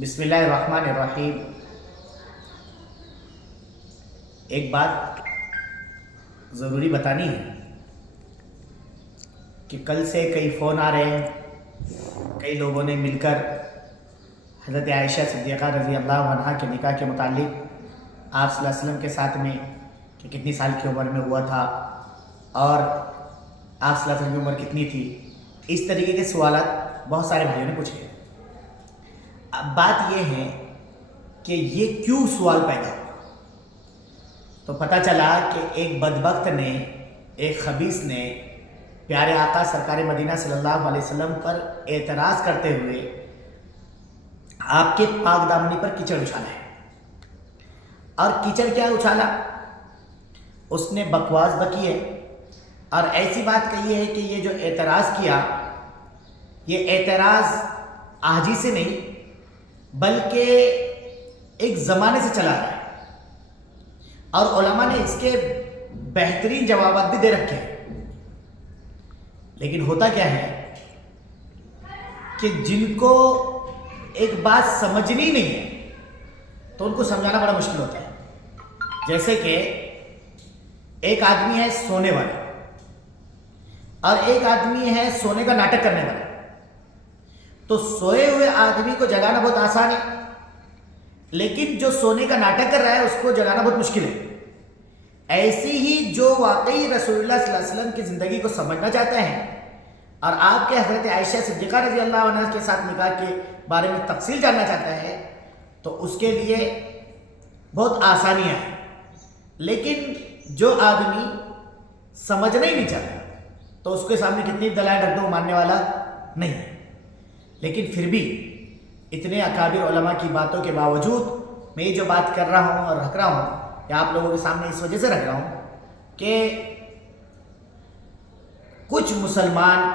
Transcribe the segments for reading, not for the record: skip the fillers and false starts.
بسم اللہ الرحمن الرحیم۔ ایک بات ضروری بتانی ہے کہ کل سے کئی فون آ رہے ہیں، کئی لوگوں نے مل کر حضرت عائشہ صدیقہ رضی اللہ عنہا کے نکاح کے متعلق آپ صلی اللہ علیہ وسلم کے ساتھ میں کہ کتنی سال کی عمر میں ہوا تھا اور آپ صلی اللہ علیہ وسلم کی عمر کتنی تھی، اس طریقے کے سوالات بہت سارے بھائیوں نے پوچھے۔ اب بات یہ ہے کہ یہ کیوں سوال پیدا ہوا؟ تو پتہ چلا کہ ایک بدبخت نے، ایک خبیث نے پیارے آقا سرکار مدینہ صلی اللہ علیہ وسلم پر اعتراض کرتے ہوئے آپ کے پاک دامنی پر کیچڑ اچھالا ہے۔ اور کیچڑ کیا اچھالا؟ اس نے بکواس بکی ہے اور ایسی بات کہی ہے کہ یہ جو اعتراض کیا، یہ اعتراض آج ہی سے نہیں بلکہ ایک زمانے سے چلا رہا ہے، اور علماء نے اس کے بہترین جوابات بھی دے رکھے ہیں۔ لیکن ہوتا کیا ہے کہ جن کو ایک بات سمجھنی نہیں ہے تو ان کو سمجھانا بڑا مشکل ہوتا ہے۔ جیسے کہ ایک آدمی ہے سونے والا اور ایک آدمی ہے سونے کا ناٹک کرنے والا، تو سوئے ہوئے آدمی کو جگانا بہت آسان ہے، لیکن جو سونے کا ناٹک کر رہا ہے اس کو جگانا بہت مشکل ہے۔ ایسی ہی جو واقعی رسول اللہ صلی اللہ علیہ وسلم کی زندگی کو سمجھنا چاہتا ہے اور آپ کے حضرت عائشہ صدیقہ رضی اللہ عنہ کے ساتھ نکاح کے بارے میں تفصیل جاننا چاہتا ہے تو اس کے لیے بہت آسانیاں ہیں، لیکن جو آدمی سمجھنا ہی نہیں چاہتا تو اس کے سامنے کتنی دلائل رکھ دو وہ ماننے والا نہیں ہے۔ لیکن پھر بھی اتنے اکابر علماء کی باتوں کے باوجود میں یہ جو بات کر رہا ہوں اور رکھ رہا ہوں کہ آپ لوگوں کے سامنے اس وجہ سے رکھ رہا ہوں کہ کچھ مسلمان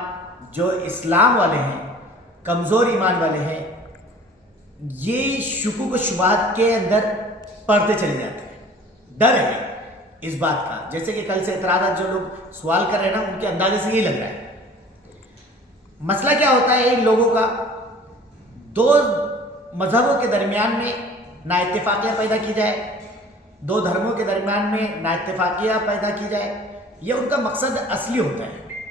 جو اسلام والے ہیں، کمزور ایمان والے ہیں، یہ شکوک و شبہات کے اندر پڑتے چلے جاتے ہیں۔ ڈر ہے اس بات کا، جیسے کہ کل سے اعتراضات جو لوگ سوال کر رہے ہیں نا، ان کے اندازے سے یہی لگ رہا ہے۔ مسئلہ کیا ہوتا ہے ان لوگوں کا؟ دو مذہبوں کے درمیان میں نا اتفاقیہ پیدا کی جائے، دو دھرموں کے درمیان میں نا اتفاقیہ پیدا کی جائے، یہ ان کا مقصد اصلی ہوتا ہے۔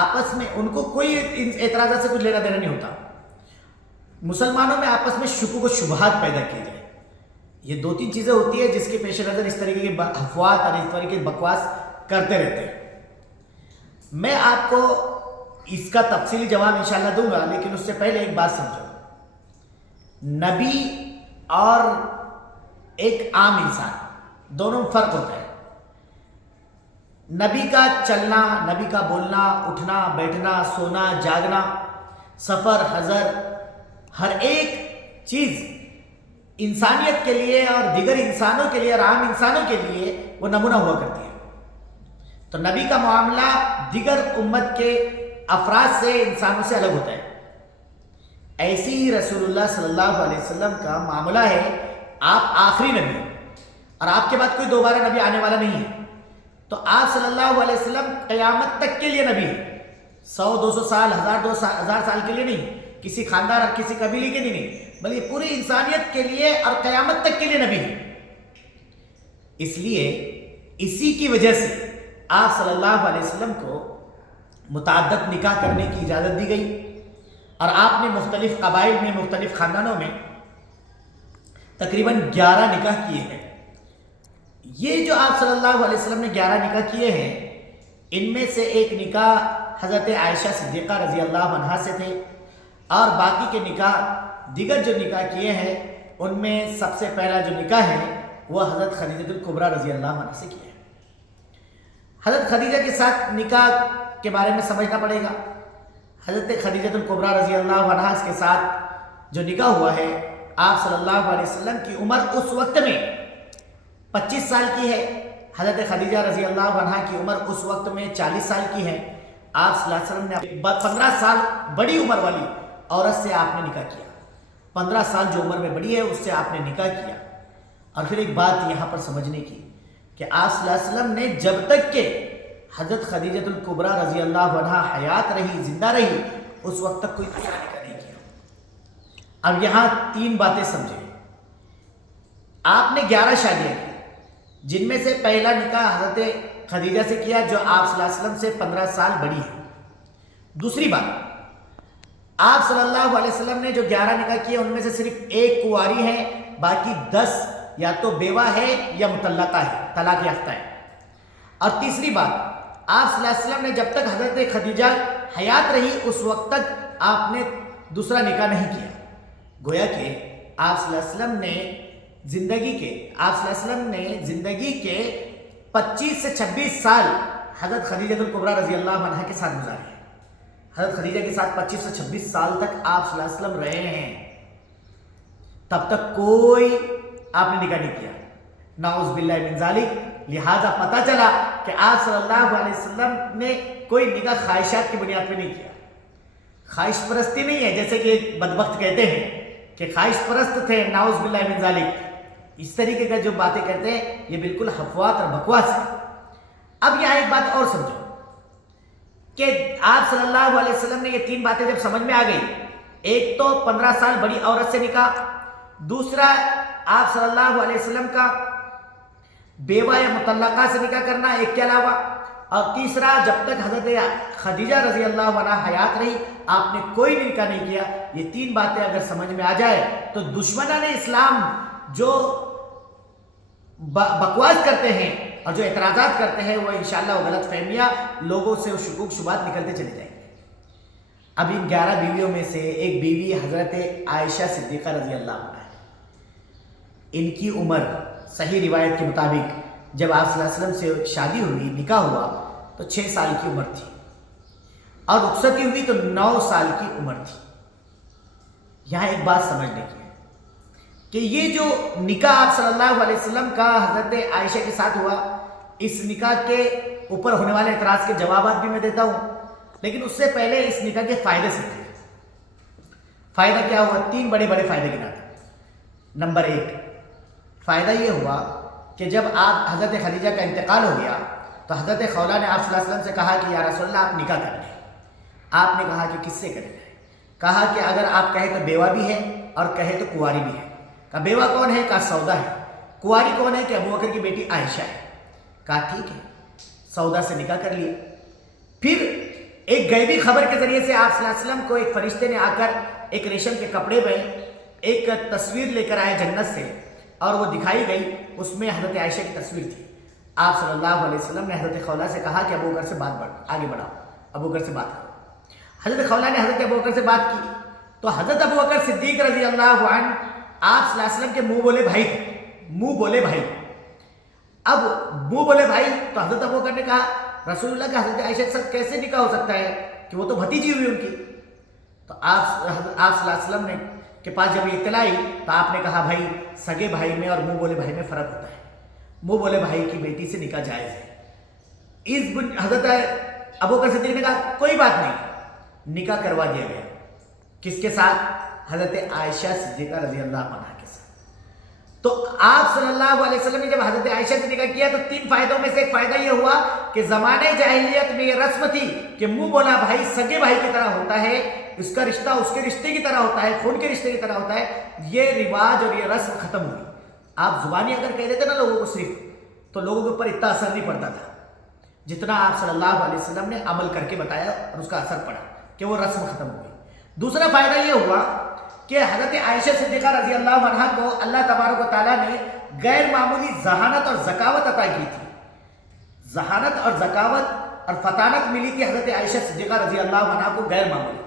آپس میں ان کو کوئی اعتراضات سے کچھ لینا دینا نہیں ہوتا۔ مسلمانوں میں آپس میں شکوک و شبہات پیدا کی جائے، یہ دو تین چیزیں ہوتی ہیں جس کے پیش نظر اس طریقے کے افواہ اور اس طریقے کی بکواس کرتے رہتے ہیں۔ میں آپ کو اس کا تفصیلی جواب انشاءاللہ دوں گا، لیکن اس سے پہلے ایک بات سمجھو۔ نبی اور ایک عام انسان دونوں میں فرق ہوتا ہے۔ نبی کا چلنا، نبی کا بولنا، اٹھنا، بیٹھنا، سونا، جاگنا، سفر، حضر، ہر ایک چیز انسانیت کے لیے اور دیگر انسانوں کے لیے اور عام انسانوں کے لیے وہ نمونہ ہوا کرتی ہے۔ تو نبی کا معاملہ دیگر امت کے افراد سے، انسانوں سے الگ ہوتا ہے۔ ایسی ہی رسول اللہ صلی اللہ علیہ وسلم کا معاملہ ہے، آپ آخری نبی ہیں اور آپ کے بعد کوئی دوبارہ نبی آنے والا نہیں ہے، تو آپ صلی اللہ علیہ وسلم قیامت تک کے لیے نبی ہیں۔ 100-200 سال، 1000 سال کے لیے نہیں، کسی خاندان اور کسی قبیلے کے لیے نہیں، بلکہ پوری انسانیت کے لیے اور قیامت تک کے لیے نبی ہیں۔ اس لیے اسی کی وجہ سے آپ صلی اللہ علیہ وسلم کو متعدد نکاح کرنے کی اجازت دی گئی، اور آپ نے مختلف قبائل میں، مختلف خاندانوں میں تقریباً 11 نکاح کیے ہیں۔ یہ جو آپ صلی اللہ علیہ وسلم نے 11 نکاح کیے ہیں، ان میں سے ایک نکاح حضرت عائشہ صدیقہ رضی اللہ عنہا سے تھے، اور باقی کے نکاح، دیگر جو نکاح کیے ہیں ان میں سب سے پہلا جو نکاح ہے وہ حضرت خدیجہ الکبریٰ رضی اللہ عنہا سے کیا ہے۔ حضرت خدیجہ کے ساتھ نکاح کے بارے میں سمجھنا پڑے گا۔ حضرت خدیجہ الکبریٰ رضی اللہ عنہا کے ساتھ جو نکاح ہوا ہے، آپ صلی اللہ علیہ وسلم کی عمر اس وقت میں 25 سال کی ہے، حضرت خدیجہ رضی اللہ عنہا کی عمر اس وقت میں 40 سال کی ہے۔ آپ صلی اللہ علیہ وسلم نے 15 سال بڑی عمر والی عورت سے آپ نے نکاح کیا، 15 سال جو عمر میں بڑی ہے اس سے آپ نے نکاح کیا۔ اور پھر ایک بات یہاں پر سمجھنے کی کہ آپ صلی اللہ علیہ وسلم نے جب تک کہ حضرت خدیجہ الکبریٰ رضی اللہ عنہا حیات رہی، زندہ رہی، اس وقت تک کوئی دوسرا نکاح نہیں کیا۔ اب یہاں 3 باتیں سمجھیں. آپ نے 11 شادیاں کی، جن میں سے پہلا نکاح حضرت خدیجہ سے کیا جو آپ صلی اللہ علیہ وسلم سے 15 سال بڑی ہے. دوسری بات، آپ صلی اللہ علیہ وسلم نے جو 11 نکاح کیے ان میں سے صرف 1 کنواری ہے، باقی 10 یا تو بیوہ ہے یا مطلقہ ہے، طلاق یافتہ ہے. اور تیسری بات، آپ صلی اللہ علیہ وسلم نے جب تک حضرت خدیجہ حیات رہی اس وقت تک آپ نے دوسرا نکاح نہیں کیا. گویا کہ آپ صلی اللہ علیہ وسلم نے زندگی کے 25 سے 26 سال حضرت خدیجہ الکبریٰ رضی اللہ عنہا کے ساتھ گزارے ہیں. حضرت خدیجہ کے ساتھ 25 سے 26 سال تک آپ صلی اللہ علیہ وسلم رہے ہیں. تب تک کوئی آپ نے نکاح نہیں کیا، نعوذ باللہ من ذالک. لہذا پتہ چلا کہ آپ صلی اللہ علیہ وسلم نے کوئی نکاح خواہشات کی بنیاد پہ نہیں کیا. خواہش پرستی نہیں ہے جیسے کہ بدبخت کہتے ہیں کہ خواہش پرست تھے، نعوذ باللہ من ذالک. اس طریقے کا جو باتیں کہتے ہیں یہ بالکل حفوات اور بکواس ہے. اب یہاں ایک بات اور سمجھو کہ آپ صلی اللہ علیہ وسلم نے یہ 3 باتیں جب سمجھ میں آ گئی، ایک تو 15 سال بڑی عورت سے نکاح، دوسرا آپ صلی اللہ علیہ وسلم کا بیوہ یا مطلقہ سے نکاح کرنا ایک کے علاوہ، اور تیسرا جب تک حضرت خدیجہ رضی اللہ عنہا حیات رہی آپ نے کوئی نکاح نہیں کیا. یہ 3 باتیں اگر سمجھ میں آ جائے تو دشمنان اسلام جو بکواس کرتے ہیں اور جو اعتراضات کرتے ہیں وہ انشاءاللہ وہ غلط فہمیاں لوگوں سے شکوک شبہات نکلتے چلے جائیں گے. اب ان 11 بیویوں میں سے ایک بیوی حضرت عائشہ صدیقہ رضی اللہ عنہا ہے. ان کی عمر صحیح روایت کے مطابق جب آپ صلی اللہ علیہ وسلم سے شادی ہوئی، نکاح ہوا تو 6 سال کی عمر تھی، اور رخصتی ہوئی تو 9 سال کی عمر تھی. یہاں ایک بات سمجھنے کی ہے کہ یہ جو نکاح آپ صلی اللہ علیہ وسلم کا حضرت عائشہ کے ساتھ ہوا، اس نکاح کے اوپر ہونے والے اعتراض کے جوابات بھی میں دیتا ہوں، لیکن اس سے پہلے اس نکاح کے فائدے سمجھیں. فائدہ کیا ہوا؟ 3 بڑے بڑے فائدے گناتا ہوں. نمبر 1 فائدہ یہ ہوا کہ جب آپ حضرت خدیجہ کا انتقال ہو گیا تو حضرت خولہ نے آپ صلی اللہ علیہ وسلم سے کہا کہ یا رسول اللہ آپ نکاح کر لیں. آپ نے کہا کہ کس سے کریں؟ کہا کہ اگر آپ کہیں تو بیوہ بھی ہے اور کہے تو کنواری بھی ہے. کہا بیوہ کون ہے؟ کہا سودا ہے. کنواری کون ہے؟ کہ ابو بکر کی بیٹی عائشہ ہے. کہا ٹھیک ہے، سودا سے نکاح کر لیا. پھر ایک غیبی خبر کے ذریعے سے آپ صلی اللہ علیہ وسلم کو ایک فرشتے نے آ کر ایک ریشم کے کپڑے میں ایک تصویر لے کر آئے جنت سے، اور وہ دکھائی گئی. اس میں حضرت عائشہ کی تصویر تھی. آپ صلی اللہ علیہ وسلم نے حضرت خولہ سے کہا کہ ابو بکر سے آگے بڑھاؤ، ابو بکر سے بات کرو. حضرت خولہ نے حضرت ابو بکر سے بات کی تو حضرت ابو بکر صدیق رضی اللہ عنہ آپ صلی اللہ علیہ وسلم کے منہ بولے بھائی تھے. منہ بولے بھائی. اب منہ بولے بھائی تو حضرت ابو بکر نے کہا رسول اللہ کا حضرت عائشہ کے ساتھ کیسے نکاح ہو سکتا ہے کہ وہ تو بھتیجی ہوئی ان کی. تو آپ صلی اللہ علیہ وسلم نے کے پاس جب یہ اطلاع آئی تو آپ نے کہا بھائی سگے بھائی میں اور منہ بولے بھائی میں فرق ہوتا ہے. منہ بولے بھائی کی بیٹی سے نکاح جائز ہے. حضرت ابو بکر صدیق نے کہا کوئی بات نہیں، نکاح کروا دیا گیا. کس کے ساتھ؟ حضرت عائشہ صدیقہ رضی اللہ عنہا کے ساتھ. تو آپ صلی اللہ علیہ وسلم نے جب حضرت عائشہ سے نکاح کیا تو 3 فائدوں میں سے ایک فائدہ یہ ہوا کہ زمانے جاہلیت میں یہ رسم تھی کہ منہ بولا بھائی سگے بھائی کی طرح ہوتا ہے، اس کا رشتہ اس کے رشتے کی طرح ہوتا ہے، خون کے رشتے کی طرح ہوتا ہے. یہ رواج اور یہ رسم ختم ہوئی. آپ زبانی اگر کہہ دیتے نا لوگوں کو صرف، تو لوگوں کے اوپر اتنا اثر نہیں پڑتا تھا جتنا آپ صلی اللہ علیہ وسلم نے عمل کر کے بتایا اور اس کا اثر پڑا کہ وہ رسم ختم ہو گئی. دوسرا فائدہ یہ ہوا کہ حضرت عائشہ صدیقہ رضی اللہ عنہا کو اللہ تبارک و تعالیٰ نے غیر معمولی ذہانت اور ذکاوت عطا کی تھی. ذہانت اور ذکاوت اور فطانت ملی تھی حضرت عائشہ صدیقہ رضی اللہ عنہا کو غیر معمولی،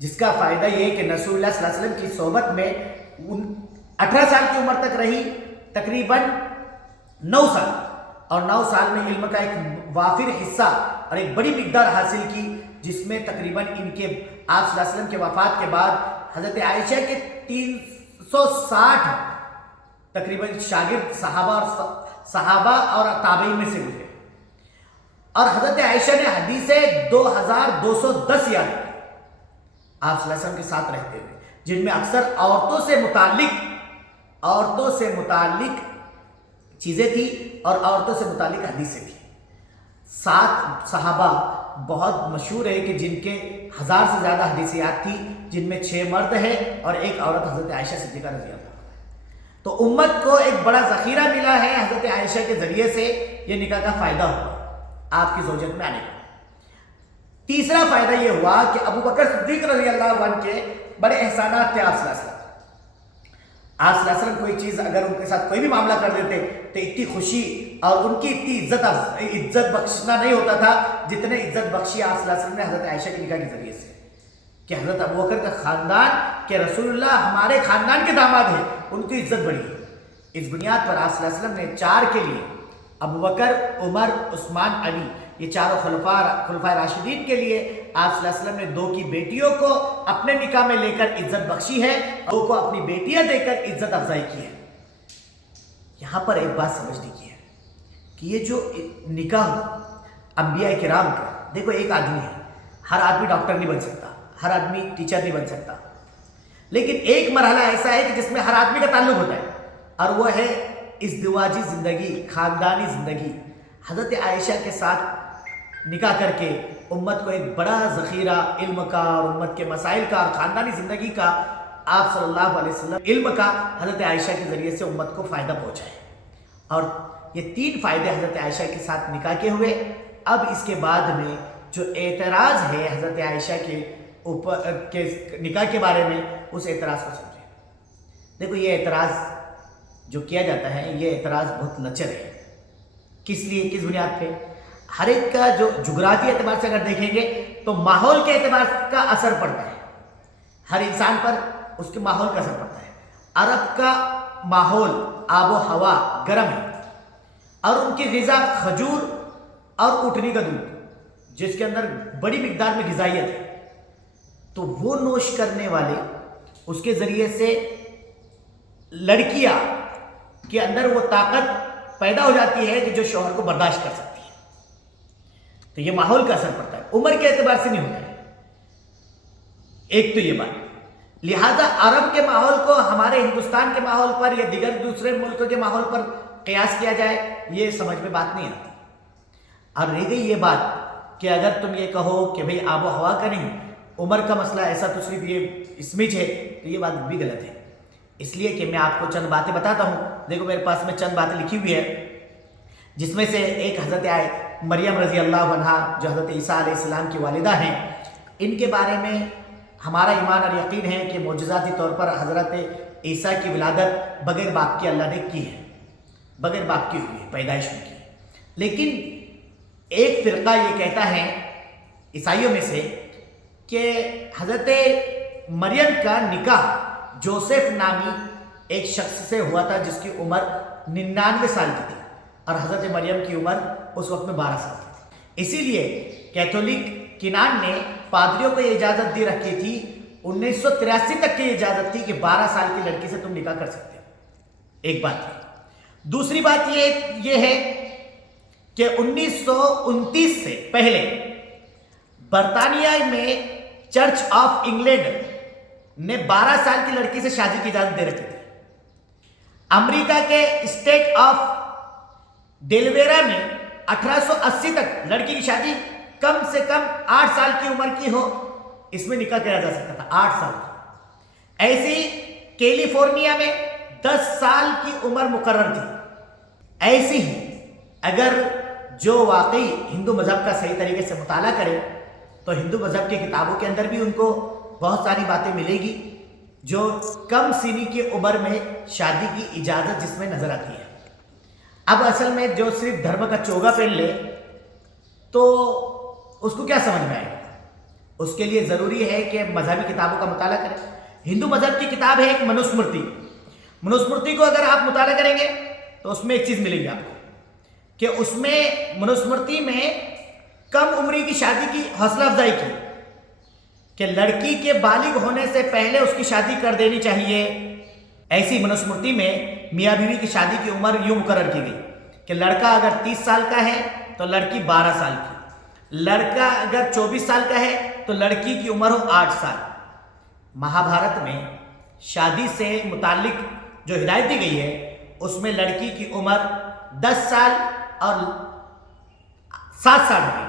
جس کا فائدہ یہ کہ رسول اللہ صلی اللہ علیہ وسلم کی صحبت میں 18 سال کی عمر تک رہی، تقریباً 9 سال، اور 9 سال میں علم کا ایک وافر حصہ اور ایک بڑی مقدار حاصل کی، جس میں تقریباً ان کے آپ صلی اللہ علیہ وسلم کے وفات کے بعد حضرت عائشہ کے 360 تقریباً شاگرد صحابہ اور تابعین میں سے گزرے، اور حضرت عائشہ نے حدیثیں 2210 یاد کی آپ صلی اللہ علیہ وسلم کے ساتھ رہتے ہوئے، جن میں اکثر عورتوں سے متعلق چیزیں تھیں اور عورتوں سے متعلق حدیثیں تھیں. 7 صحابہ بہت مشہور ہے کہ جن کے 1000 سے زیادہ حدیثیات تھی، جن میں 6 مرد ہیں اور ایک عورت حضرت عائشہ صدیقہ رضی اللہ عنہا۔ تو امت کو ایک بڑا ذخیرہ ملا ہے حضرت عائشہ کے ذریعے سے، یہ نکاح کا فائدہ ہوا آپ کی زوجت میں آنے کا۔ تیسرا فائدہ یہ ہوا کہ ابو بکر صدیق رضی اللہ عنہ کے بڑے احسانات تھے آپ صلی اللہ علیہ وسلم۔ آپ صلی اللہ علیہ وسلم کوئی چیز اگر ان کے ساتھ کوئی بھی معاملہ کر دیتے تو اتنی خوشی اور ان کی اتنی عزت بخشنا نہیں ہوتا تھا جتنے عزت بخشی آپ صلی اللہ علیہ وسلم نے حضرت عائشہ کے نکاح کے ذریعے سے، کہ حضرت ابو بکر کا خاندان کہ رسول اللہ ہمارے خاندان کے داماد ہیں، ان کی عزت بڑھی ہے۔ اس بنیاد پر آپ صلی اللہ علیہ وسلم نے 4 کے لیے، ابو بکر، عمر، عثمان، علی، یہ چاروں خلفائے راشدین کے لیے آپ صلی اللہ علیہ وسلم نے 2 کی بیٹیوں کو اپنے نکاح میں لے کر عزت بخشی ہے، 2 کو اپنی بیٹیاں دے کر عزت افزائی کی ہے۔ یہاں پر ایک بات سمجھنے کی ہے کہ یہ جو نکاح انبیاء کرام کا، دیکھو ایک آدمی ہے، ہر آدمی ڈاکٹر نہیں بن سکتا، ہر آدمی ٹیچر نہیں بن سکتا، لیکن ایک مرحلہ ایسا ہے کہ جس میں ہر آدمی کا تعلق ہوتا ہے، اور وہ ہے ازدواجی زندگی، خاندانی زندگی۔ حضرت عائشہ کے ساتھ نکاح کر کے امت کو ایک بڑا ذخیرہ علم کا اور امت کے مسائل کا اور خاندانی زندگی کا آپ صلی اللہ علیہ وسلم علم کا حضرت عائشہ کے ذریعے سے امت کو فائدہ پہنچائے۔ اور یہ 3 فائدے حضرت عائشہ کے ساتھ نکاح کے ہوئے۔ اب اس کے بعد میں جو اعتراض ہے حضرت عائشہ کے اوپر کے نکاح کے بارے میں، اس اعتراض کو سمجھیں۔ دیکھو یہ اعتراض جو کیا جاتا ہے، یہ اعتراض بہت لچر ہے۔ کس لیے، کس بنیاد پہ؟ ہر ایک کا جو جغرافی اعتبار سے اگر دیکھیں گے تو ماحول کے اعتبار کا اثر پڑتا ہے، ہر انسان پر اس کے ماحول کا اثر پڑتا ہے۔ عرب کا ماحول، آب و ہوا گرم ہے، اور ان کی غذا کھجور اور اونٹنی کا دودھ، جس کے اندر بڑی مقدار میں غذائیت ہے، تو وہ نوش کرنے والے اس کے ذریعے سے لڑکیاں کے اندر وہ طاقت پیدا ہو جاتی ہے کہ جو شوہر کو برداشت کر سکتی ہے۔ تو یہ ماحول کا اثر پڑتا ہے، عمر کے اعتبار سے نہیں ہوتا ہے۔ ایک تو یہ بات، لہذا عرب کے ماحول کو ہمارے ہندوستان کے ماحول پر یا دیگر دوسرے ملکوں کے ماحول پر قیاس کیا جائے، یہ سمجھ میں بات نہیں آتی۔ اور رہ گئی یہ بات کہ اگر تم یہ کہو کہ بھئی آب و ہوا کا نہیں، عمر کا مسئلہ ایسا تو صرف یہ اسمج ہے، تو یہ بات بھی غلط ہے۔ اس لیے کہ میں آپ کو چند باتیں بتاتا ہوں۔ دیکھو میرے پاس میں چند باتیں لکھی ہوئی ہے، جس میں سے ایک حضرت مریم رضی اللہ عنہا جو حضرت عیسیٰ علیہ السلام کی والدہ ہیں، ان کے بارے میں ہمارا ایمان اور یقین ہے کہ معجزاتی طور پر حضرت عیسیٰ کی ولادت بغیر باپ کی اللہ نے کی ہے، بغیر باپ کی ہوئی ہے، پیدائش ان کی۔ لیکن ایک فرقہ یہ کہتا ہے عیسائیوں میں سے کہ حضرت مریم کا نکاح جوسف نامی ایک شخص سے ہوا تھا جس کی عمر 99 سال کی تھی، اور حضرت مریم کی عمر اس وقت میں 12 سال کی تھی۔ اسی لیے کیتھولک کینان نے پادریوں کو یہ اجازت دی رکھی تھی، 1983 تک کی اجازت تھی کہ 12 سال کی لڑکی سے تم نکاح کر سکتے ہو۔ ایک بات ہے۔ دوسری بات یہ ہے کہ 1929 سے پہلے برطانیہ میں چرچ آف انگلینڈ نے 12 سال کی لڑکی سے شادی کی اجازت دے رکھی تھی۔ امریکہ کے اسٹیٹ آف ڈیلویرا میں 1880 تک لڑکی کی شادی کم سے کم 8 سال کی عمر کی ہو، اس میں نکاح کیا جا سکتا تھا، 8 سال کی۔ ایسی کیلیفورنیا میں 10 سال کی عمر مقرر تھی۔ ایسی ہی اگر جو واقعی ہندو مذہب کا صحیح طریقے سے مطالعہ کرے تو ہندو مذہب کی کتابوں کے اندر بھی ان کو بہت ساری باتیں ملے گی جو کم سینی کی عمر میں شادی کی اجازت جس میں نظر آتی ہے۔ اب اصل میں جو صرف دھرم کا چوگا پہن لے تو اس کو کیا سمجھ میں آئے گا؟ اس کے لیے ضروری ہے کہ مذہبی کتابوں کا مطالعہ کریں۔ ہندو مذہب کی کتاب ہے ایک منوسمرتی۔ منوسمرتی کو اگر آپ مطالعہ کریں گے تو اس میں ایک چیز ملے گی آپ کو کہ اس میں منوسمرتی میں کم عمری کی شادی کی حوصلہ افزائی کی کہ لڑکی کے بالغ ہونے سے پہلے اس کی شادی کر دینی چاہیے۔ ایسی منوسمرتی میں میاں بیوی کی شادی کی عمر یوں مقرر کی گئی کہ لڑکا اگر 30 سال کا ہے تو لڑکی 12 سال کی، لڑکا اگر 24 سال کا ہے تو لڑکی کی عمر ہو 8 سال۔ مہابھارت میں شادی سے متعلق جو ہدایت دی گئی ہے اس میں لڑکی کی عمر 10 سال اور 7 سال ہو گئی،